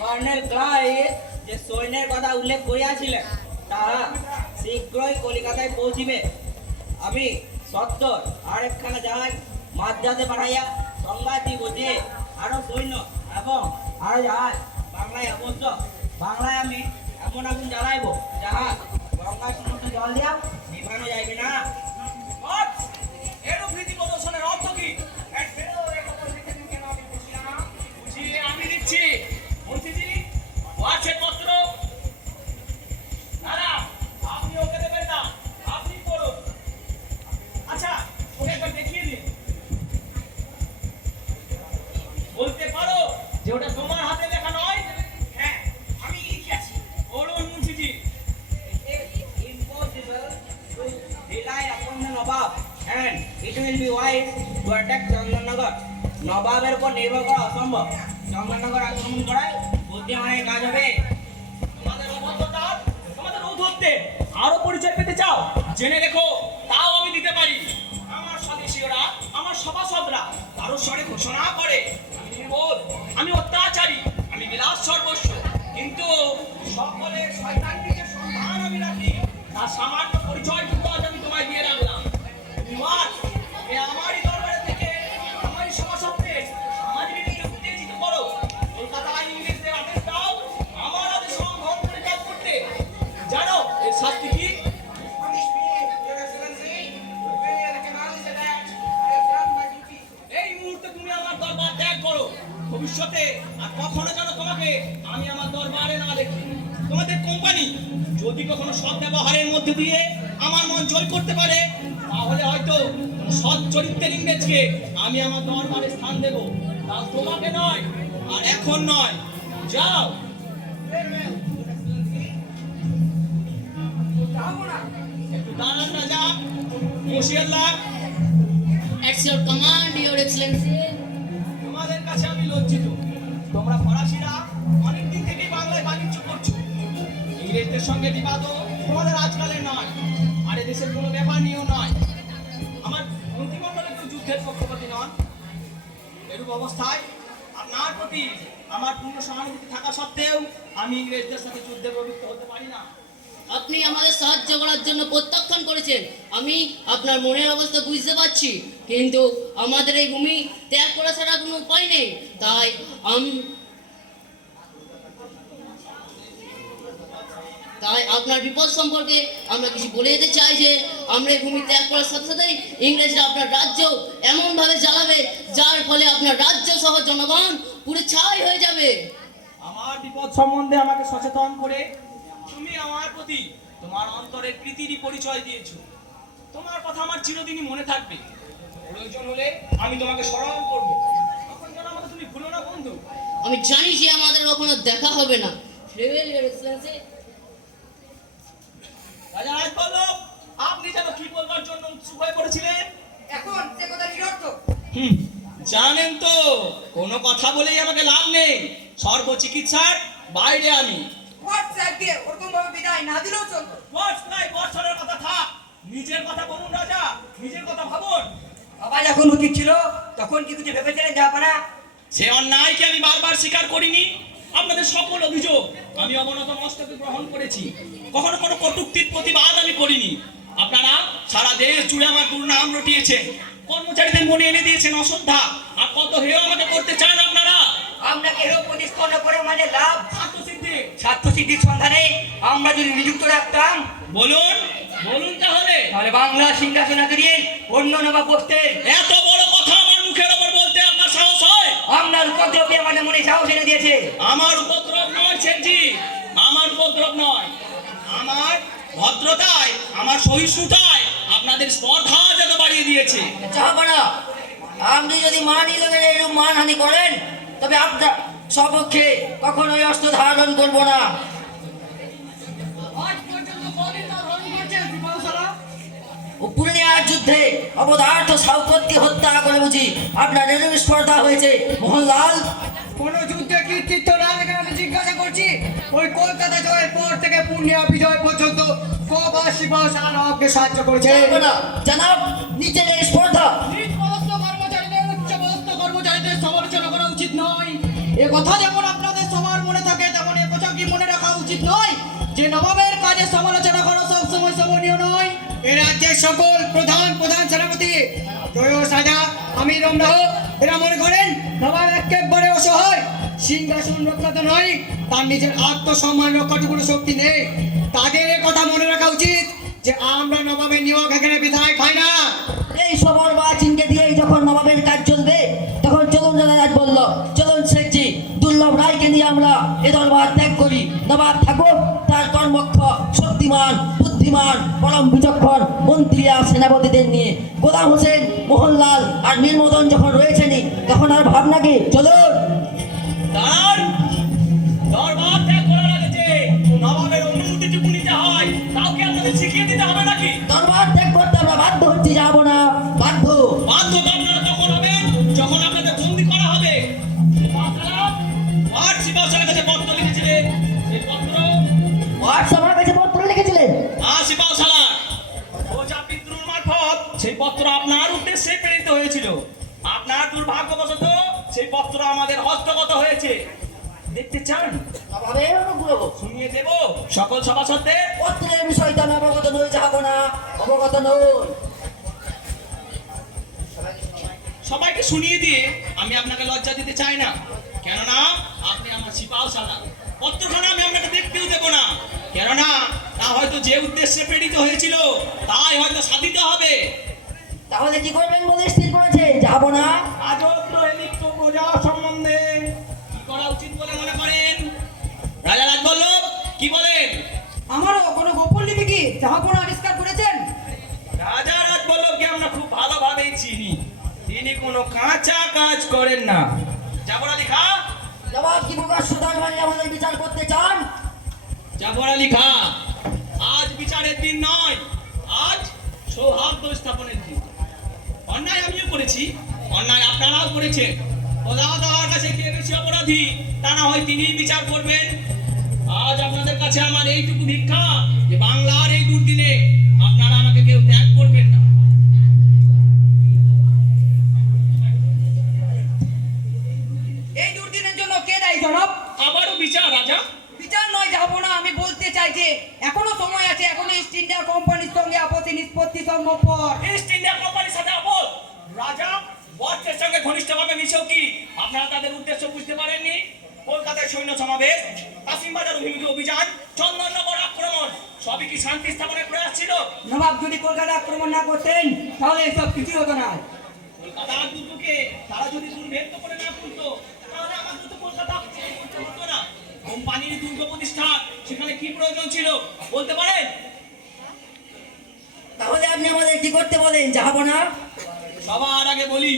Colonel Clive যে সৈন্যের কথা উল্লেখ করিয়াছিলেন তারা শীঘ্রই কলিকাতায় পৌঁছিবে। আমি সত্তর আরেকখানা জাহাজ মাঝজাহাজে পাঠাইয়া সংবাদ দিব যে আরো সৈন্য এবং আরো জাহাজ বাংলায় অবশ্য বাংলায় আমি এমন আগুন জ্বালাইব যাহা গঙ্গার সমুদ্র জল দিয়া নিভানো যাইবে না। এর প্রীতি প্রদর্শনের অর্থ কি? আমি দিচ্ছি মন্ত্রীজি আছে পত্র। দাদা আপনি ওকে দেবেন না, আপনি করুন। আচ্ছা ওকে একবার দেখিয়ে দিন। বলতে পারো যে ওটা তোমার হাতে লেখা নয়? হ্যাঁ আমি লিখেছি। বলুন মুন্সিজি। Impossible to rely upon the Nawab and it will be wise to attack Chandannagar. নবাবের উপর নির্ভর করা অসম্ভব। চন্দননগর আক্রমণ করাই বুদ্ধিমানের কাজ হবে। তোমাদের অভদ্রতা, তোমাদের ঔদ্ধত্যে আরো পরিচয় পেতে চাও? জেনে রেখো তাও আমি দিতে পারি। আমার স্বদেশীয়রা, আমার সভাসদরা কারো স্বরে ঘোষণা করে আমি নির্বোধ, আমি অত্যাচারী, আমি বিলাস সর্বস্ব। কিন্তু সকলের শয়তানটিকে সন্ধান আমি রাখি। তার সামান্য পরিচয়টুকু আজ আমি তোমায় দিয়ে রাখলাম। আমারই দরবারে থেকে আমারই সভাসদকে সামাজিক নীতিকে উত্তেজিত করো। কলকাতায় ইংরেজদের আদেশ দাও আমার আদেশ ভঙ্গ করে কাজ করতে। জানো এর শাস্তি কি? এই মুহূর্তে তুমি আমার দরবার ত্যাগ করো। ভবিষ্যতে আর কখনো যেন তোমাকে আমি আমার দরবারে না দেখি। তোমাদের কোম্পানি যদি কখনো সৎ ব্যবহারের মধ্যে দিয়ে আমার মন জয় করতে পারে তাহলে হয়তো সৎ চরিত্রের ইংরেজকে আমি আমার দরবারে স্থান দেব। তাও তোমাকে নয়, আর এখন নয়। যাও। একটু দাঁড়ান না যা মুশিয়াল্লাহ। At your command, Your Excellency. তোমাদের কাছে আমি লজ্জিত। তোমরা ফরাসিরা অনেকদিন থেকেই বাংলায় বাণিজ্য করছো। ইংরেজদের সঙ্গে বিবাদও তোমাদের আজকালের নয়। আর দেশের কোনো ব্যাপার নিয়েও নয়। আমার মন্ত্রিমণ্ডলে কেউ যুদ্ধের পক্ষপাতী নন। এরূপ অবস্থায় আপনার প্রতি আমার পূর্ণ সহানুভূতি থাকা সত্ত্বেও আমি ইংরেজদের সাথে যুদ্ধে প্রবৃত্ত হতে পারি না। আপনি আমাদের সাহায্য করার জন্য প্রত্যাখ্যান করেছেন। আমি আপনার মনের অবস্থা বুঝতে পারছি, কিন্তু আমাদের এই ভূমি ত্যাগ করা ছাড়া কোনো উপায় নেই। তাই আপনার বিপদ সম্পর্কে আমরা কিছু বলে যেতে চাই যে আমরা এই ভূমি ত্যাগ করার সাথে সাথেই ইংরেজরা আপনার রাজ্য এমনভাবে জ্বালাবে যার ফলে আপনার রাজ্য সহ জনগণ পুরো ছাই হয়ে যাবে। আমার বিপদ সম্বন্ধে আমাকে সচেতন করে তুমি আমার প্রতি তোমার অন্তরের প্রীতিরই পরিচয় দিয়েছো। তোমার কথা আমার চিরদিনই মনে থাকবে। প্রয়োজন হলে আমি তোমাকে স্মরণ করবো। তখন যেন আমাকে তুমি ভুলো না বন্ধু। আমি জানি যে আমাদের কখনো দেখা হবে না। Farewell, Your Excellency. রাজা রাজবল্লভ, আপনি যেন কি বলবার জন্য উৎসুক হয়ে পড়েছিলেন। এখন সে কথা নিরর্থক। জানেন তো কোনো কথা বলেই আমাকে লাভ নেই। সর্বচিকিৎসার বাইরে আমি। হোয়াটসঅ্যাপ দিয়ে ওরকম ভাবে বিদায় না দিলেও চলতো। বৎসরের কথা থাক, নিজের কথা বলুন রাজা, নিজের কথা ভাবুন। বাবা যখন উচিত ছিল তখন কি কিছু ভেবেছিলেন জাহাপনা? সে অন্যায়কে আমি বারবার স্বীকার করিনি। আপনাদের সকল অভিযোগ আমি অবনত মস্তকে গ্রহণ করেছি। কখনো কোনো কটূক্তির প্রতিবাদ আমি করিনি। আপনারা সারা দেশ জুড়ে আমার দুর্নাম রটিয়েছেন, কর্মচারীদের মনে এনে দিয়েছেন অশ্রদ্ধা। আর কত হেয় আমাকে করতে চান আপনারা। আমরা কেহ প্রতিষ্ঠিত করে মানে লাভ স্বার্থসিদ্ধি। স্বার্থসিদ্ধির সন্ধানে আমরা যদি নিযুক্ত রাখতাম, বলুন বলুন তাহলে তাহলে বাংলা সিংহাসনাধিকারী অন্য নবাব বসতেন। এত বড় কথা আমার মুখের ওপর বলতে আপনার সাহস হয়? আপনার উপদ্রবে আমাদের মনে সাহস এনে দিয়েছে। আমার উপদ্রব নয় শেঠজি, আমার উপদ্রব নয়। আমার ভদ্রতায়, আমার সহিষ্ণুতায় আপনাদের স্পর্ধা যত বাড়িয়ে দিয়েছে। জাহাপনা, আপনি যদি মানি লোকের এরূপ মানহানি করেন তবে আপনার সপক্ষে কখনোই অস্ত্র ধারণ করবো না। পুরুলিয়ার যুদ্ধে অবধার্ত সাউকত্তি হত্যা করে বুঝি আপনার এরূপ স্পর্ধা হয়েছে মোহনলাল? কোন যুদ্ধে কৃতিত্ব না দেখে আমি জিজ্ঞাসা করছি, ওই কলকাতা জয়ের পর থেকে পূর্ণিয়া বিজয় পর্যন্ত কবার সিপাহ সালানকে সাহায্য করেছে? জাহাপনা, জানাব নিজের এই স্পর্ধা নিচপদস্থ কর্মচারীদের উচ্চপদস্থ কর্মচারীদের সমালোচনা করা উচিত নয়। এ কথা যেমন আপনাদের সবার মনে থাকে, তেমন এ কথা কি মনে রাখা উচিত নয় যে নবাবের কাজে সমালোচনা করা সবসময় শোভনীয় নয়। এ রাজ্যের সকল প্রধান সেনাপতি ত্রয়োদশ রাজা আমির রমরাহ এরা মনে করেন নবাব একেবারে অসহায়, সিংহাসন রক্ষা তো নয়, তার নিজের আত্মসম্মান রক্ষার কোনো শক্তি নেই। তাদের এ কথা মনে রাখা উচিত যে আমরা নবাবের নিয়োগ এখানে বিধায় খাই না। এই সবর বা চিনকে দিয়েই যখন নবাবের কাজ চলবে, তখন চলুন রাজ বলল, চলুন শেখজি দুর্লভ রায়কে নিয়ে আমরা এ দরবার ত্যাগ করি। নবাব থাকুক তার কর্মক্ষ শক্তিমান বুদ্ধিমান পরম বিচক্ষণ মন্ত্রী আর সেনাপতিদের নিয়ে। গোলাম হোসেন মোহনলাল আর মীরমদন যখন রয়েছেনই, তখন আর ভাবনা কি? চলুন। দাঁড়ান, দরবার ত্যাগ করার আগে যে নবাবের অনুমতিটুকু নিতে হয়, কাউকে আপনাদের শিখিয়ে দিতে হবে নাকি? দরবার ত্যাগ করতে আমরা বাধ্য হচ্ছি, যাবো না বাধ্য। বাধ্য আপনারা তখন হবেন যখন আপনাদের বন্দি করা হবে। আর সিপাহ সালার কাছে পত্র লিখেছিলেন, এই পত্র হোয়াটসঅ্যাপের কাছে পত্র লিখেছিলেন? সিপাহ সালার ওঝা বিদ্রোহ মারফত সেই পত্র আপনার উদ্দেশ্যে প্রেরিত হয়েছিল। আপনার দুর্ভাগ্যবশত সেই পত্র আমাদের হস্তগত হয়েছে। দেখতে চান? নবাবের অনুগ্রহ শুনিয়ে দেব সকল সভাসদদের। পত্রের বিষয়টা আমি অবগত নই, যাবো না, অবগত নই। সবাইকে শুনিয়ে দিয়ে আমি আপনাকে লজ্জা দিতে চাই না, কেননা আপনি আমার সিপাহ সালার। পত্রখানা আমি আপনাকে দেখতেও দেবো না, কেননা তা হয়তো যে উদ্দেশ্যে প্রেরিত হয়েছিল তাই হয়তো সাধিত হবে। তাহলে কি করবেন বলে স্থির করেছে? যাবো না। আজব প্রহেলিত প্রজা সম্বন্ধে কি করা উচিত বলে মনে করেন? রাজা রাজবল্লভ কি বলেন? আমারও কোনো গোপন লিপি কি জাহাপনা আবিষ্কার করেছেন? রাজা রাজবল্লভকে আমরা খুব ভালোভাবেই চিনি। তিনি কোনো কাঁচা কাজ করেন না। জাফর আলী খা, নবাব কি প্রকাশ্য দরবারে আমাদের বিচার করতে চান? জাফর আলী খা, আজ বিচারের দিন নয়, আজ সৌহার্দ্য স্থাপনের দিন। অন্যায় আমিও করেছি, অন্যায় আপনারাও করেছেন। খোদা তাআলার কাছে কে বেশি অপরাধী তা না হয় তিনিই বিচার করবেন। আজ আপনাদের কাছে আমার এইটুকু ভিক্ষা যে বাংলার এই দুর্দিনে আপনারা আমাকে সম্ভবপর। ইস্ট ইন্ডিয়া কোম্পানির সাথে আপোষ। রাজা বর্ষের সঙ্গে ঘনিষ্ঠভাবে মিশেও কি আপনারা তাদের উদ্দেশ্য বুঝতে পারেননি? কলকাতায় সৈন্য সমাবেশ, কাশিমবাজার অভিমুখী অভিযান, চন্দননগর আক্রমণ, সবই কি শান্তি স্থাপনের প্রয়াস ছিল? নবাব যদি কলকাতা আক্রমণ না করতেন তাহলে এসব কিছুই হতো না। কলকাতার দুর্গকে তারা যদি দুর্ভেদ্য করে না তুলতো, তাহলে আমাদের তো কলকাতা আক্রমণ করতে হতো না। কোম্পানির দুর্গ প্রতিষ্ঠা সেখানে কি প্রয়োজন ছিল বলতে পারেন? তাহলে আপনি আমাদের কি করতে বলেন জাহাপনা? সবার আগে বলি,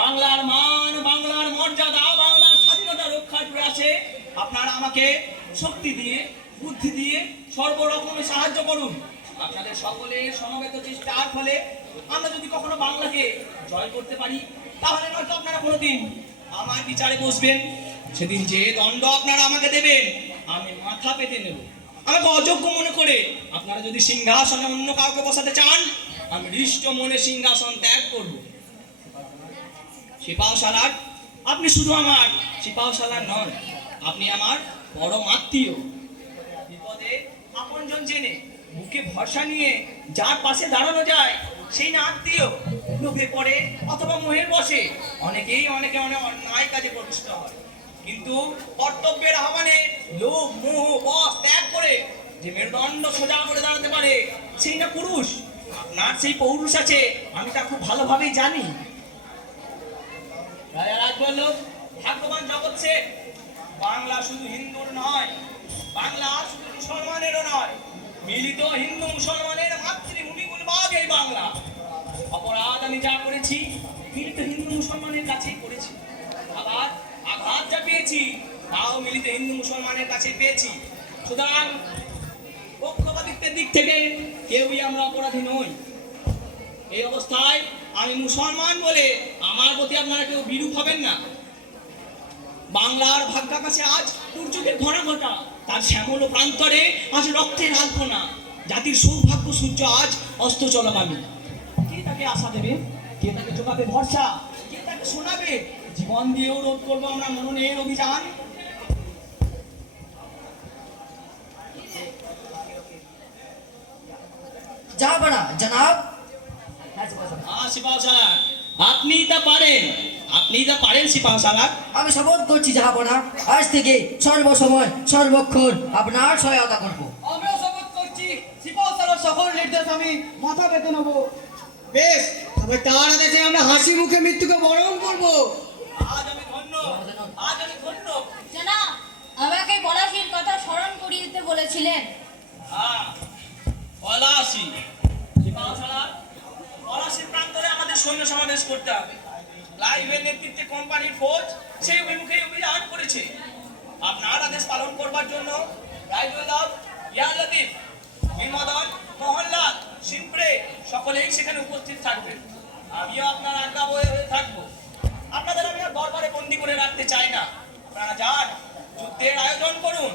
বাংলার মান, বাংলার মর্যাদা, বাংলার স্বাধীনতা রক্ষার প্রয়াসে আপনারা আমাকে শক্তি দিয়ে, বুদ্ধি দিয়ে সর্বরকমে সাহায্য করুন। আপনাদের সকলের সমবেত চেষ্টার ফলে আমরা যদি কখনো বাংলাকে জয় করতে পারি, তাহলে নয়তো আপনারা কোনোদিন আমার বিচারে বসবেন। সেদিন যে দণ্ড আপনারা আমাকে দেবেন, আমি মাথা পেতে নেব। আমাকে অযোগ্য মনে করে আপনারা যদি সিংহাসনে অন্য কাউকে বসাতে চান, আমি হৃষ্ট মনে সিংহাসন ত্যাগ করব। সিপাহসালার, আপনি শুধু আমার সিপাহসালার নন, আপনি আমার পরম আত্মীয়। বিপদে আপনজন জেনে বুকে ভরসা নিয়ে যার পাশে দাঁড়ানো যায়, সেই না আত্মীয়। লোভে পড়ে অথবা মোহের বসে অনেকেই অনেক অন্যায় কাজে প্রবিষ্ট হয়, কিন্তু কর্তব্যের আহ্বানে লোভ, মোহ, বশ ত্যাগ করে যে মেরুদণ্ড সোজা করে দাঁড়াতে পারে, সেই না পুরুষ। আপনার সেই পৌরুষ আছে, আমি তা খুব ভালোভাবেই জানি। রাজা রাজ বলল, ভাগ্যবান জগৎ শেঠ, বাংলা শুধু হিন্দুর নয়, বাংলা শুধু মুসলমানেরও নয়, মিলিত হিন্দু মুসলমানের মাতৃভূমি গুলবাগ এই বাংলা। অপরাধ আমি যা করেছি মিলিত হিন্দু মুসলমানের কাছেই করেছি, আবার আঘাত যা পেয়েছি তাও মিলিত হিন্দু মুসলমানের কাছে পেয়েছি। সুতরাং পক্ষপাতিত্বের দিক থেকে কেউই আমরা অপরাধী নই। এই অবস্থায় আমি মুসলমান বলে আমার প্রতি আপনারা কেউ বিরূপ হবেন না। বাংলার ভাগ্যাকাশে আজ দুর্যোগের ঘনা ঘটা, তার শ্যামল প্রান্তরে আজ রক্তের আলপনা। জাতির সৌভাগ্য সূর্য আজ অস্ত চলগামী। কে তাকে আশা দেবে, কে তাকে যোগাবে ভরসা, কে তাকে শোনাবে? জীবন দিয়েও রোধ করবো আমরা মননের অভিযান। জাহাপনা জনাব। সিপাহসালার, আপনি তা পারেন সিপাহসালার। আমি শপথ করছি জাহাপনা, আজ থেকে সর্বসময় সর্বক্ষণ আপনার সহায়তা করব। আমিও শপথ করছি সিপাহসালার সকল নির্দেশ আমি মাথা পেতে নেব। বেশ, তবে তার আদেশে আমরা হাসি মুখে মৃত্যুকে বরণ করব। আজ আমি ধন্য, আজ আমি ধন্য। জানা, আমাকে পলাশির কথা স্মরণ করিয়ে দিতে বলেছিলেন। হ্যাঁ, পলাশি। সিপাহসালার, পলাশির প্রান্তরে আমাদের সৈন্য সমাবেশ করতে হবে। লাইভের নেতৃত্বে কোম্পানির ফৌজ সেই অভিমুখে অভিযান করেছে। আপনার আদেশ পালন করবার জন্য রাইজুল্লাহ, ইয়ার লতিফ, বিমদন, মোহনলাল, সিম্প্রে সকলেই সেখানে উপস্থিত থাকবেন। আমিও আপনার আজ্ঞা বয়ে হয়ে থাকবো। আপনাদের আমি আর দরবারে বন্দি করে রাখতে চাই না। আপনারা যান, যুদ্ধের আয়োজন করুন।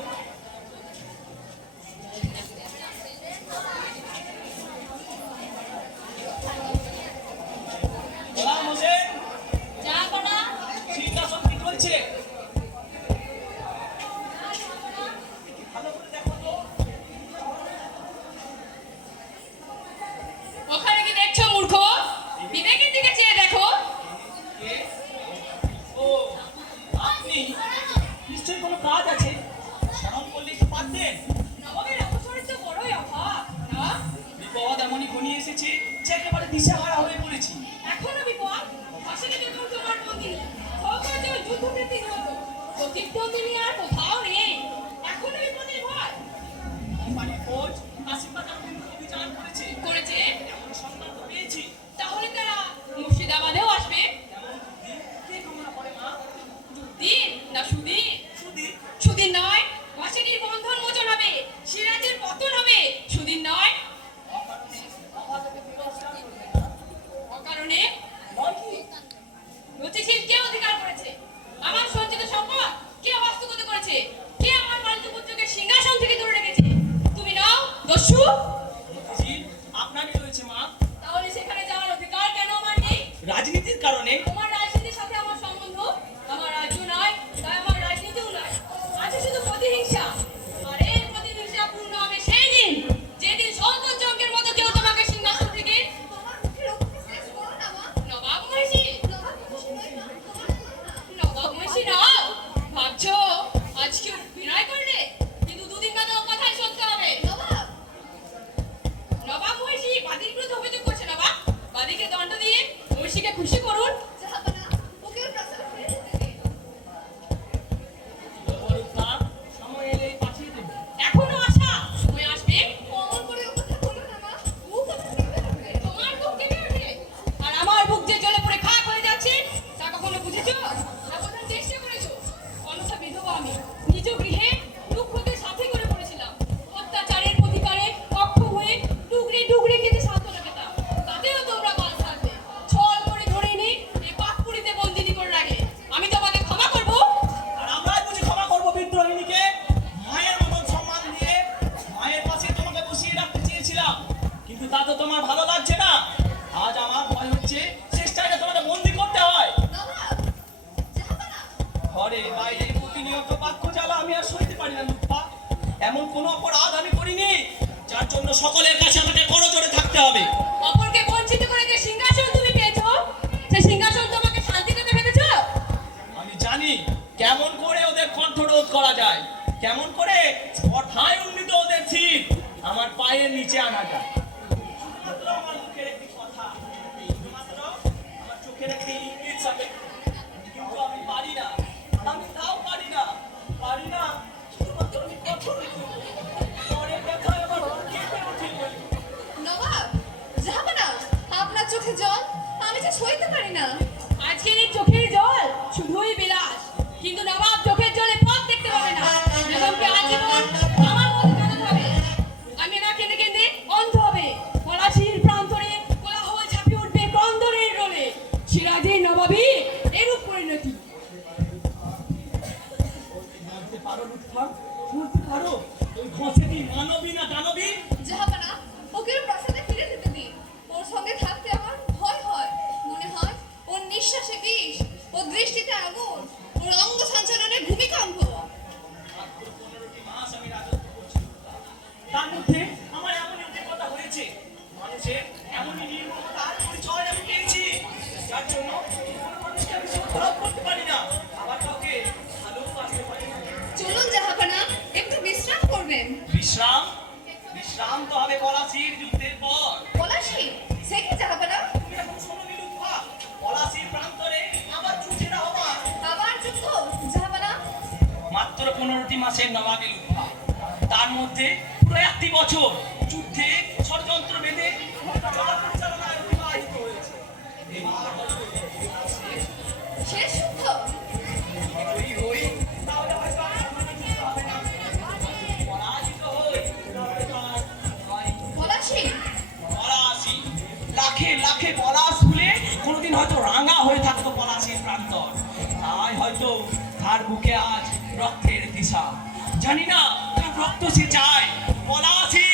গোলাম হোসেন, জাহাপনা, সিংহাসন কি চলছে? ভালো করে দেখো তো। ওখানে কি দেখছো মূর্খ? বিবেকের দিকে চেয়ে দেখো। কে? ও, আপনি? নিশ্চয়ই কোনো কাজ আছে, স্মরণ করলেই তো পারতেন। নবাবের অবসরের তো বড়ই অভাব, না? বিপদ এমনই ঘনিয়ে এসেছে যে একেবারে দিশেহারা হয়ে পড়েছি। এখনো বিপদ? আসলে দেখুন তোমার বন্দি সরকার যে যুদ্ধবৃত্তি হতো, প্রতিদ্ব তিনি আর কোথাও নেই। এখনো বিপদের ভয় কোম্পানির ফৌজ কাশিমবাজার অভিমুখে অভিযান করেছে, এমন সংবাদ তো পেয়েছি। তাহলে তারা মুর্শিদাবাদেও আসবে। কে কামনা করে মা? দুদিন না সুদিন? সুধীর, সুদিন নয়, বাসিনীর বন্ধন মোচন হবে, সিরাজের পতন হবে। সুদিন নয়, আমাদেরকে তিরস্কার করবে না। অকারণে নয় কি? রতিশীল কে অধিকার করেছে? আমার সঞ্চিত সম্পদ কে হস্তগত তোমার ভালো লাগছে না? আজ আমার ভয় হচ্ছে চেষ্টাটা তোমাদের বন্দি করতে হয়। ঘরে বাইরে প্রতিনিয়ত বাক্য জ্বালা আমি আর সইতে পারি না লুৎফা। এমন কোনো অপরাধ আমি করিনি যার জন্য সকলের কাছে আমাকে করজোড়ে থাকতে হবে। অপরকে বঞ্চিত করে যে সিংহাসন তুমি পেয়েছো, সেই সিংহাসন তোমাকে শান্তি দেবে ভেবেছো? আমি জানি কেমন করে ওদের কণ্ঠরোধ করা যায়, কেমন করে কথায় উন্নীত ওদের ঠিক আমার পায়ের নিচে আনা যায়। শুধুমাত্র আমার মুখের একটি কথা, শুধুমাত্র আমার চোখের একটি ইঙ্গিত সাথে, কিন্তু আমি পারি না, আমি তাও পারি না, পারি না। শুধুমাত্র আমি কঠোর মনের ব্যথায় আমার কেঁপে উঠি। নবাব জাহাপানা, আপনার চোখে জল আমি যে সইতে পারি না। আজকের এই চোখের জল শুধুই বিলাস, কিন্তু নবাব চোখের জলে পথ দেখতে পাবে না। বেগমকে আজীবন আমার মতো কাঁদতে হবে। আমি না কেঁদে কেঁদে অন্ধ হবে। পলাশির প্রান্তরে কোলাহল ঝাঁপিয়ে উঠবে কন্দরের রোলে। সিরাজের নবাবী এরূপ পরিণতি। বলতে পারো লুৎফা, বলতে পারো ওই ঘষে কি মানবী না দানবী? জাহাপানা, ওকে ওর প্রাসাদে ফিরে যেতে দিন। ওর সঙ্গে থাকতে আমার ভয় হয়। মনে হয় ওর নিঃশ্বাসে বিষ, ওর দৃষ্টিতে আগুন, ওর অঙ্গ সঞ্চালনে ভূমিকম্প। মাত্র 15টি মাস আমি রাজত্ব করছি লুৎফা। তার মধ্যে আমার এমন অভিজ্ঞতা হয়েছে, মানুষের এমনই নির্মমতার পরিচয় আমি পেয়েছি, যার জন্য কোনো মানুষকে আমি শ্রদ্ধা করতে পারি না, আবার কাউকে ভালোবাসতে পারি না। চলুন জাহাপানা, একটু বিশ্রাম করবেন। বিশ্রাম? বিশ্রাম তো হবে পলাশির যুদ্ধের পর। পলাশি, সে কি জাহাপানা? তুমি এখন শোনোনি লুৎফা, পলাশির প্রান্তরে আবার যুদ্ধের আহ্বান। আবার যুদ্ধ জাহাপানা? মাত্র 15টি মাসের নবাবী লুৎফা, তার মধ্যে পুরো 1 বছর যুদ্ধে ষড়যন্ত্র বেঁধে পরিচালনায় অতিবাহিত হয়েছে। এবার হয়তো শেষ যুদ্ধ? হই হই, তাহলে হয়তো আর আমাদের যুদ্ধ হবে না। পরাজিত হই, তাহলে তো আর হয়। পলাশি, পলাশি, লাখে লাখে পলাশ ফুলে কোনোদিন হয়তো রাঙা হয়ে থাকতো পলাশির প্রান্তর, তাই হয়তো তার বুকে আজ রক্তের দিশা। জানি না তার রক্ত সে চায়, পলাশি